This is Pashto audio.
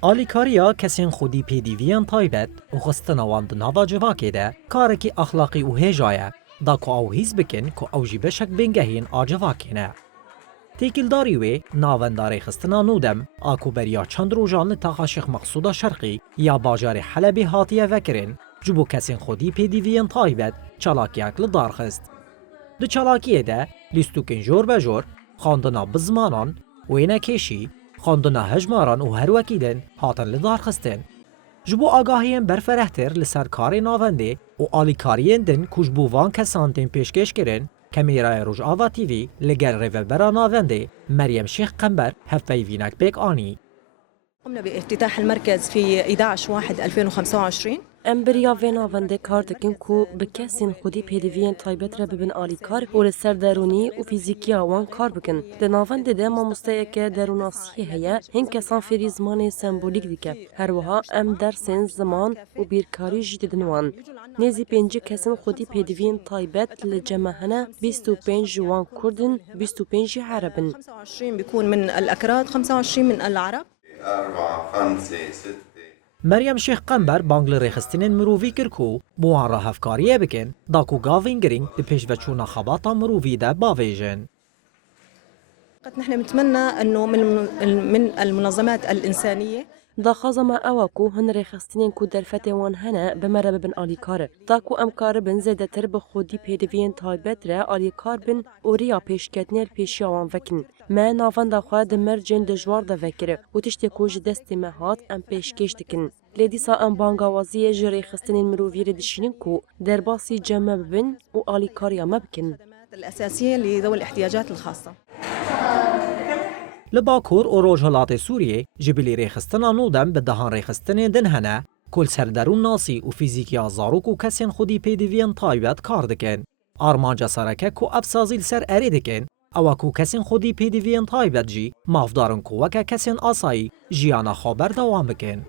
آلیکاریا کسین خودی پیدیویان تایبت و خستنا وان دناوا جواکی ده کارکی اخلاقی و هجایه دا کو او هیز بکن کو او جی بشک بنگهین آجواکی نه. تیکیلداری وی ناونداری خستنا نودم آکو بریا چند روزان لطاقا شیخ مقصودا شرقی یا باجار حلبی هاتیه وکرین جبو کسین خودی پیدیویان تایبت چالاکیاک لدارخست. ده چالاکیه ده لیستوکن جور بجور خاندنا بزمانان وینه کشی خاندنا هجماران و هر وکیدن هاتن لدارخستن. جبو آگاهیم برفرهتر لسر کار ناونده و آلیکاریین دن کش بووان کسانتین پیشکش کرن کمیرای روش آوا تیوی لگر ریوبرا ناونده مریم شیخ قنبر هفته وینک بیک آنی. قمنا بافتتاح المركز في 11/1/2025. ام بریا ویناونده کار دکن کو به کسین خودی پیدویین تایبت را ببین آلیکار و لسر درونی و فیزیکی آوان کار بکن. ده ناونده ده ما مستیقه دروناسی هیا هن کسان فری زمان سمبولیک دیکه. هر وها ام درسین زمان و بیرکاری جدید نوان. نزی 5 کسین خودی پیدویین تایبت لجمعهنه 25 جوان کردن 25 عربن. 25 بيكون من الأكراد 25 من العرب. 4 5 6 مریم شیخ قنبر بانگل ریخستین مرووی کرکو بوان را هفکاریه بکن داکو گاوین گرینگ ده پیش وچونا خباتا مرووی ده باویجن. نحن نتمنى أنه من المنظمات الإنسانية داخازا ما اواکو هن ریخستین کو در فتوان هنه بمره ببن آلیکار تاکو امکار بن زیده تر به خودی پیدوین تایبت را آلیکار بن اوریا پیشکتنیر پیشی آوان وکن ما نافن داخواه دمر جن دجوار دا وکره و تشتی کوج دستی مهات ام پیشکش دکن لیدیسا ام بانگاوازی جری خستین مروویر دشینن کو در باسی جمع ببن و آلیکاریا مبکن الأساسية لذوي الاحتياجات الخاصة. لباکور و روجهلات سوریه جبلی ریخستنا نودم به دهان ریخستن دن هنه کل سردرون ناسی و فیزیکی آزاروک و کسین خودی پیدوین تایبت کار دکن. آرمانجا سرکه کو افسازیل سر اری دکن او کو کسین خودی پیدوین تایبت جی مافدارن کو وکه کسین آسایی جیانا خابر دوام بکن.